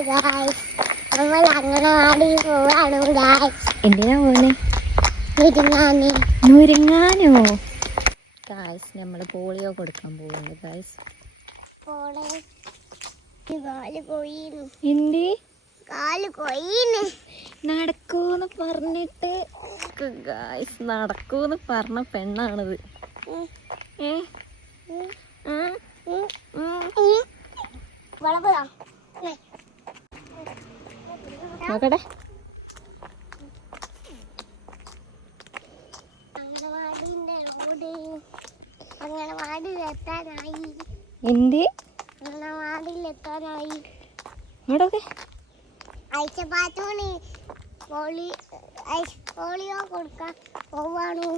നമ്മൾ അംഗനവാടി പോവാണ്. എന്തിനാ പോന്നെ? നുരങ്ങാനോ? ഗായ്സ് നമ്മൾ പോളിയോ കൊടുക്കാൻ പോകുന്നു. ഗായ്സ് എന്തി നടക്കൂന്ന് പറഞ്ഞിട്ട് ഗായ്സ് നടക്കൂന്ന് പറഞ്ഞ പെണ്ണാണിത്. നോക്കട്ടെ. എന്ത് അംഗനവാടിയിലെത്താനായി. ഇങ്ങോട്ടൊക്കെ അയച്ചപ്പാത്തോണി പോളിയോ കൊടുക്കാൻ പോവാണു.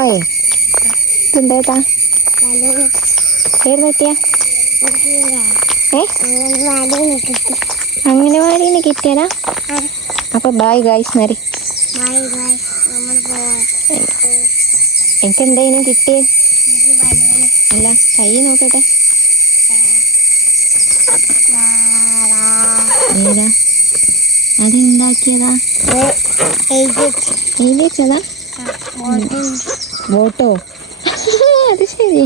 അയ്യോ എന്തേട്ടാ ഏത് പറ്റിയ? അംഗനവാടിന്ന് കിട്ടിയതാ. അപ്പൊ ബായ് ഗായ്സ് നരി. എനിക്ക് എന്തായാലും കിട്ടിയേ? അല്ല കൈ നോക്കട്ടെ. ഏതാ അതെന്താക്കിയതാ? എഴുതി വെച്ചതാ? വോട്ടോ? അത് ശരി.